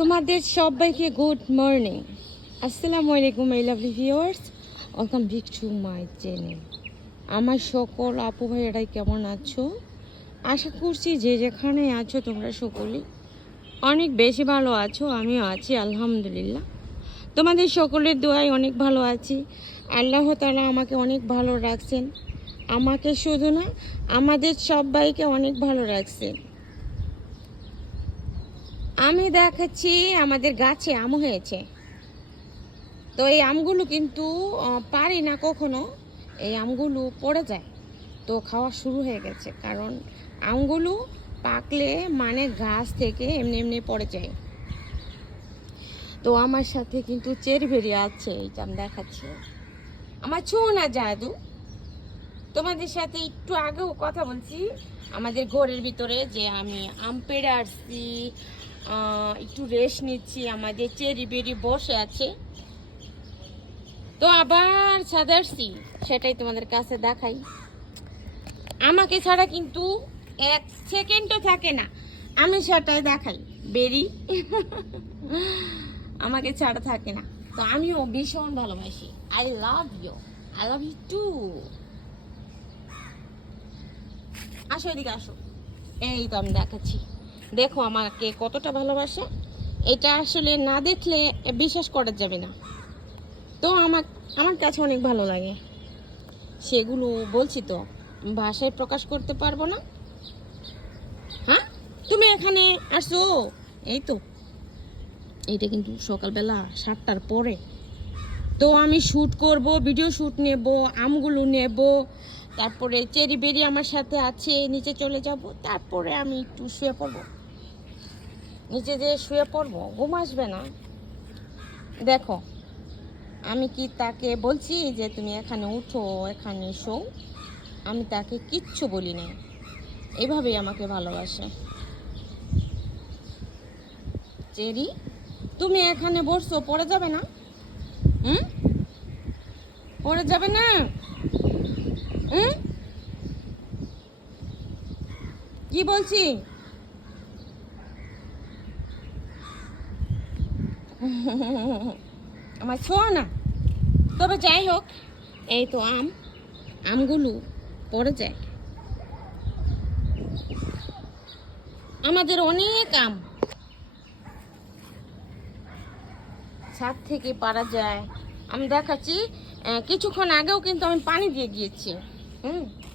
তোমাদের সবাইকে good morning, আসসালামু আলাইকুম my lovely viewers, welcome back to my channel. আমার সকল আপু ভাইয়েরাই কেমন আছো? আশা করছি যে যেখানে আছো তোমরা সকলেই অনেক বেশি ভালো আছো। আমিও আছি আলহামদুলিল্লাহ। তোমাদের সকলের দোয়ায় অনেক ভালো আছি। আল্লাহ তাআলা আমাকে অনেক ভালো রাখছেন, আমাকে শুধু না আমাদের সবাইকে অনেক ভালো রাখছেন। আমি দেখাচ্ছি আমাদের গাছে আম হয়েছে। তো এই আমগুলো কিন্তু পারি না কখনো, এই আমগুলো পড়ে যায়। তো খাওয়া শুরু হয়ে গেছে, কারণ আমগুলো পাকলে মানে গাছ থেকে এমনি এমনি পড়ে যায়। তো আমার সাথে কিন্তু চেরি বেরি আছে, এইটা আমি দেখাচ্ছি। আমার ছুঁ না জাদু, তোমাদের সাথে একটু আগেও কথা বলছি আমাদের ঘরের ভিতরে যে আমি আম পেড়ে আসছি, একটু রেস্ট নিচ্ছি। আমাদের চেরি বেরি বসে আছে, তো আবার ছাদে আসছি, সেটাই তোমাদের কাছে দেখাই। আমাকে ছাড়া কিন্তু এক সেকেন্ডও থাকে না, আমি সেটাই দেখাই। বেরি আমাকে ছাড়া থাকে না, তো আমিও ভীষণ ভালোবাসি। I love you, I love you too. আসো এদিকে আসো, এই তো আমি দেখাচ্ছি। দেখো আমাকে কতটা ভালোবাসে, এটা আসলে না দেখলে বিশ্বাস করা যাবে না। তো আমার কাছে অনেক ভালো লাগে, সেগুলো বলছি তো ভাষায় প্রকাশ করতে পারবো না। হ্যাঁ, তুমি এখানে আসো, এই তো এইটা কিন্তু সকালবেলা 7টার পরে। তো আমি শ্যুট করব, ভিডিও শ্যুট নেব, আমগুলো নেব, তারপরে চেরি বেরি আমার সাথে আছে, নিচে চলে যাব, তারপরে আমি একটু শুয়ে পড়বো। নিচে যে শুয়ে পড়বো, ঘুম আসবে না। দেখো আমি কি তাকে বলছি যে তুমি এখানে উঠো, এখানে শো? আমি তাকে কিচ্ছু বলি নাই, এভাবেই আমাকে ভালোবাসে। চেরি, তুমি এখানে বসছো, পড়ে যাবে না? হুম, পড়ে যাবে না? হুম, কি বলছি? আমার ছোঁয়া না। তবে যাই হোক, এই তো আমগুলো পড়ে যায়। আমাদের অনেক আম ছাদ থেকে পারা যায়। আমি দেখাচ্ছি, কিছুক্ষণ আগেও কিন্তু আমি পানি দিয়ে গিয়েছি।